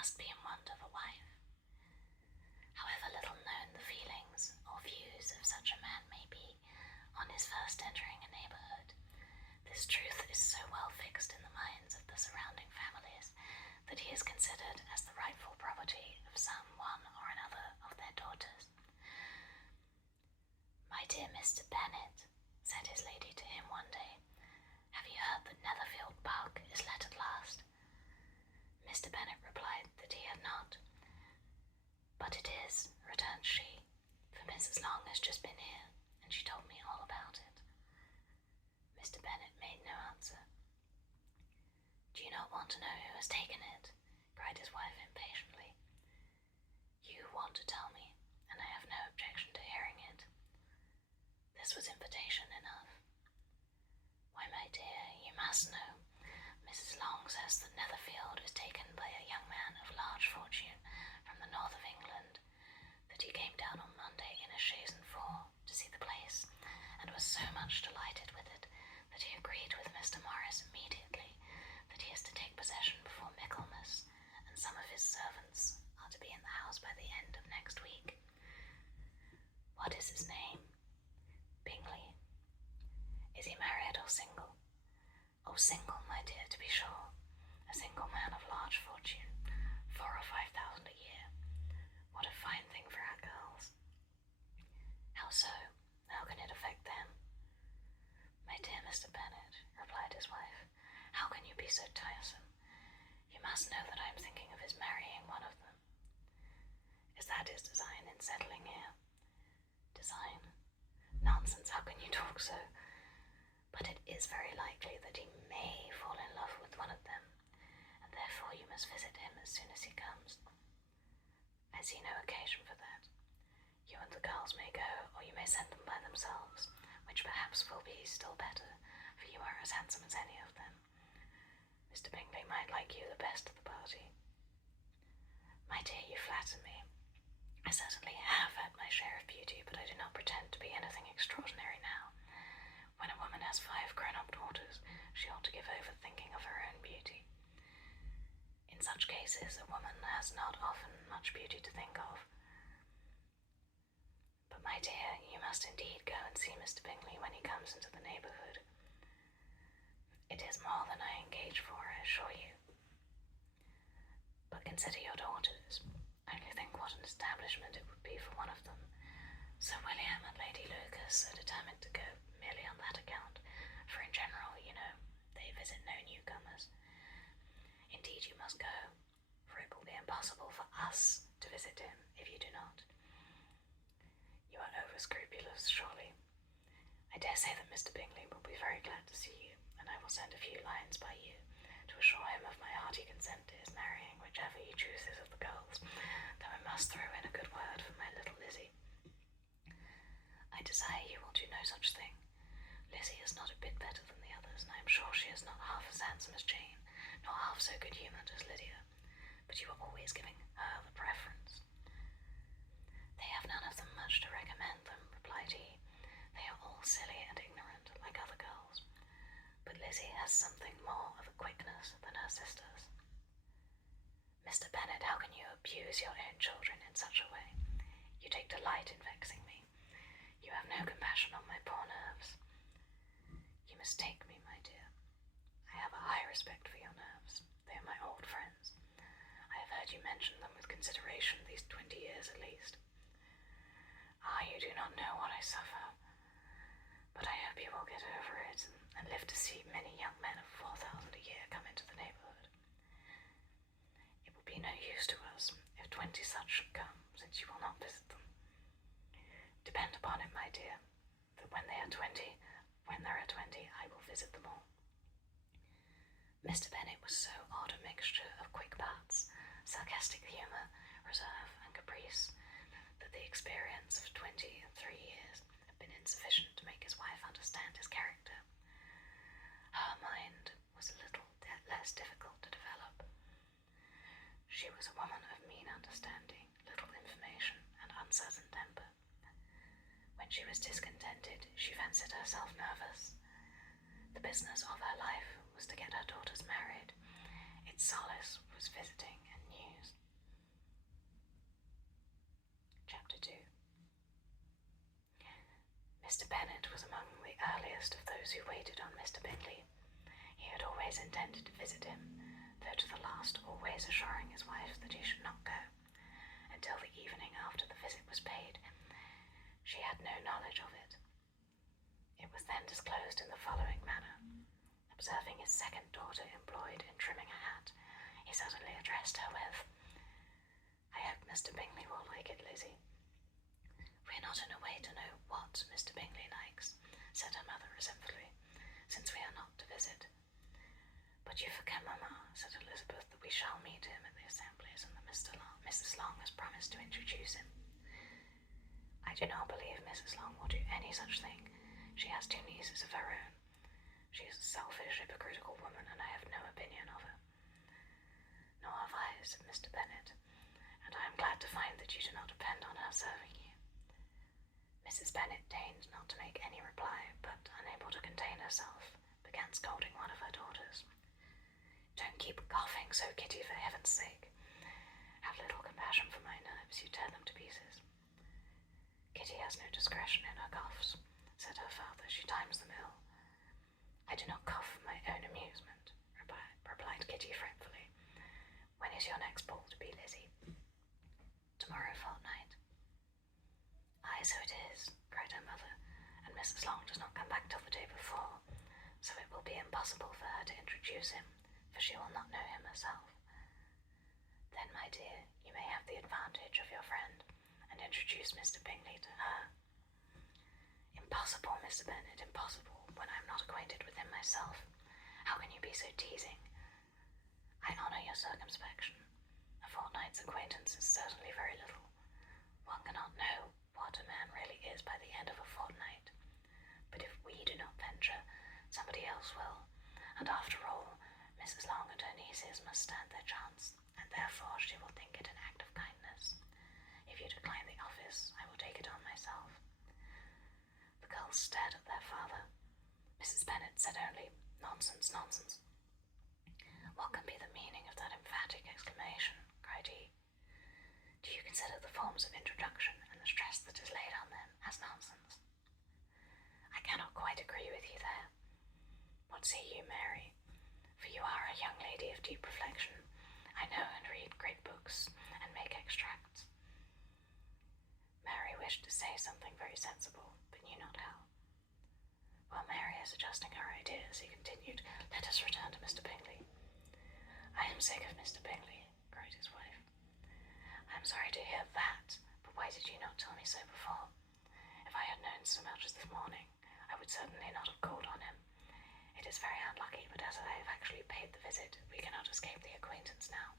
must be in want of a wife. However little known the feelings or views of such a man may be on his first entering a neighbourhood, this truth is so well fixed in the minds of the surrounding families that he is considered as the rightful property of some one or another of their daughters. "My dear Mr. Bennet," said his lady to him one day, "have you heard that Netherfield Park is let at last?" Mr. Bennet replied that he had not. "But it is," returned she, "for Mrs. Long has just been here, and she told me all about it." Mr. Bennet made no answer. "Do you not want to know who has taken it?" cried his wife impatiently. "You want to tell me, and I have no objection to hearing it." This was invitation enough. "Why, my dear, you must know. Mrs. Long says that Netherfield is taken by a young man of large fortune from the north of England, that he came down on Monday in a chaise and four to see the place, and was so much delighted with it that he agreed with Mr. Morris immediately that he is to take possession before Michaelmas, and some of his servants are to be in the house by the end of next week. What is his name? Bingley. Is he married or single? Oh, single, my dear, to be sure. A single man of large fortune, 4,000 or 5,000 a year. What a fine thing for our girls." "How so? How can it affect them?" "My dear Mr. Bennet," replied his wife, "how can you be so tiresome? You must know that I am thinking of his marrying one of them." "Is that his design in settling here?" "Design? Nonsense, how can you talk so? But it is very likely that he may fall in love with one of them, and therefore you must visit him as soon as he comes." "I see no occasion for that. You and the girls may go, or you may send them by themselves, which perhaps will be still better, for you are as handsome as any of them. Mr. Bingley might like you the best of the party." "My dear, you flatter me. I certainly have had my share of beauty, but I do not pretend to be anything extraordinary now. When a woman has 5 grown-up daughters, she ought to give over thinking of her own beauty. In such cases, a woman has not often much beauty to think of. But, my dear, you must indeed go and see Mr. Bingley when he comes into the neighbourhood. It is more than I engage for, I assure you. But consider your daughters. Only think what an establishment it would be for one of them. Sir William and Lady Lucas are determined to go merely on that account, for in general, you know, they visit no newcomers. Indeed, you must go, for it will be impossible for us to visit him if you do not. You are over-scrupulous, surely. I dare say that Mr. Bingley will be very glad to see you, and I will send a few lines by you to assure him of my hearty consent to his marrying whichever he chooses of the girls, though I must throw in a good word for my little Lizzie. I desire you will do no such thing. Lizzie is not a bit better than the others, and I am sure she is not half as handsome as Jane, nor half so good-humoured as Lydia, but you are always giving her the preference." "They have none of them much to recommend them," replied he. "They are all silly and ignorant, like other girls, but Lizzie has something more of a quickness than her sisters." "Mr. Bennet, how can you abuse your own children in such a way? You take delight in vexing me. You have no compassion on my poor nerves." "You mistake me, my dear. I have a high respect for your nerves. They are my old friends. I have heard you mention them with consideration these 20 years at least. Ah, you do not know what I suffer. But I hope you will get over it, and live to see many young men of 4,000 a year come into the neighbourhood. It will be no use to us if 20 such should come, since you will not visit them. Depend upon it, my dear, that when there are 20, I will visit them all." Mr. Bennet was so odd a mixture of quick parts, sarcastic humour, reserve, and caprice, that the experience of 23 years had been insufficient to make his wife understand his character. Her mind was a little less difficult to develop. She was a woman of mean understanding, little information, and uncertain temper. When she was discontented, she fancied herself nervous. The business of her life was to get her daughters married. Its solace was visiting and news. Mr. Bennet was among the earliest of those who waited on Mr. Bingley. He had always intended to visit him, though to the last always assuring his wife that he should not go, until the evening after the visit was paid. She had no knowledge of it. It was then disclosed in the following manner. Observing his second daughter employed in trimming a hat, he suddenly addressed her with, "I hope Mr. Bingley will like it, Lizzie." "We are not in a way to know what Mr. Bingley likes," said her mother resentfully, "since we are not to visit." "But you forget, mamma," said Elizabeth, "that we shall meet him at the assemblies, and that Mrs. Long has promised to introduce him." "I do not believe Mrs. Long will do any such thing. She has 2 nieces of her own. She is a selfish, hypocritical woman, and I have no opinion of her." "Nor have I," said Mr. Bennet, "and I am glad to find that you do not depend on her serving you." Mrs. Bennet deigned not to make any reply, but, unable to contain herself, began scolding one of her daughters. "Don't keep coughing so, Kitty, for heaven's sake. Have little compassion for my nerves, you tear them to pieces." "Kitty has no discretion in her coughs," said her father. "She times them ill." "I do not cough for my own amusement," replied Kitty fretfully. "When is your next ball to be, Lizzie?" "Tomorrow fortnight." "Aye, so it is," cried her mother, "and Mrs. Long does not come back till the day before, so it will be impossible for her to introduce him, for she will not know him herself." "Then, my dear, you may have the advantage of your friend, and introduce Mr. Bingley to her." "Impossible, Mr. Bennet, impossible, when I am not acquainted with him myself. How can you be so teasing?" "I honour your circumspection. A fortnight's acquaintance is certainly very little. One cannot know what a man really is by the end of a fortnight. But if we do not venture, somebody else will, and after all, Mrs. Long and her nieces must stand their chance, and therefore she will think it an act of kindness. If you decline the office, I will take it on myself." The girls stared at their father. Mrs. Bennet said only, "Nonsense, nonsense." "What can be the meaning of that emphatic exclamation?" cried he. "Do you consider the forms of introduction and the stress that is laid on them as nonsense?" "I cannot quite agree with you there. What say you, Mary? For you are a young lady of deep reflection. I know and read great books, and make extracts." Mary wished to say something very sensible, but knew not how. While Mary is adjusting her ideas, he continued, "Let us return to Mr. Bingley." "I am sick of Mr. Bingley," cried his wife. "I am sorry to hear that, but why did you not tell me so before? If I had known so much as this morning, I would certainly not have called on him. It is very unlucky, but as I have actually paid the visit, we cannot escape the acquaintance now."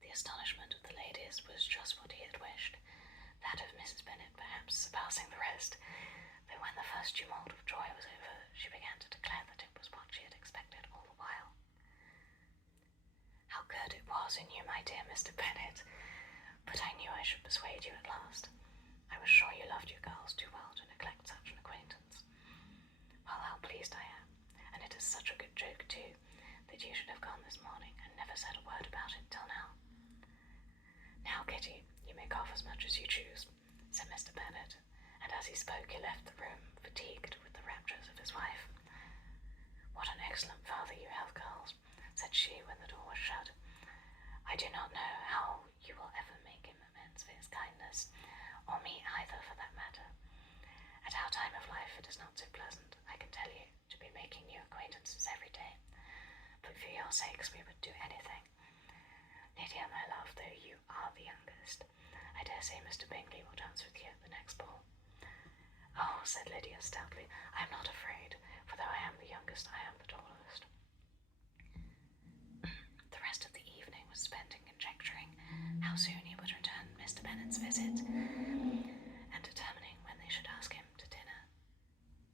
The astonishment of the ladies was just what he had wished, that of Mrs. Bennet perhaps surpassing the rest, though when the first tumult of joy was over, she began to declare that it was what she had expected all the while. "How good it was in you, my dear Mr. Bennet! But I knew I should persuade you at last. I was sure you loved your girls too well to neglect such an acquaintance. Well, how pleased I am, and it is such a good joke too, that you should have gone this morning and never said a word about it till now." "Now, Kitty, you may cough as much as you choose," said Mr. Bennet, and as he spoke he left the room, fatigued with the raptures of his wife. "What an excellent father you have, girls," said she when the door was shut. "I do not know how you will ever make him amends for his kindness, or me either, for that matter. At our time of life it is not so pleasant, I can tell you, to be making new acquaintances every day, but for your sakes we would do anything. Lydia, my love, though you are the youngest, I dare say Mr. Bingley will dance with you at the next ball." "Oh," said Lydia stoutly, "I am not afraid, for though I am the youngest, I am the tallest." The rest of the evening was spent in conjecturing how soon he would return Mr. Bennet's visit,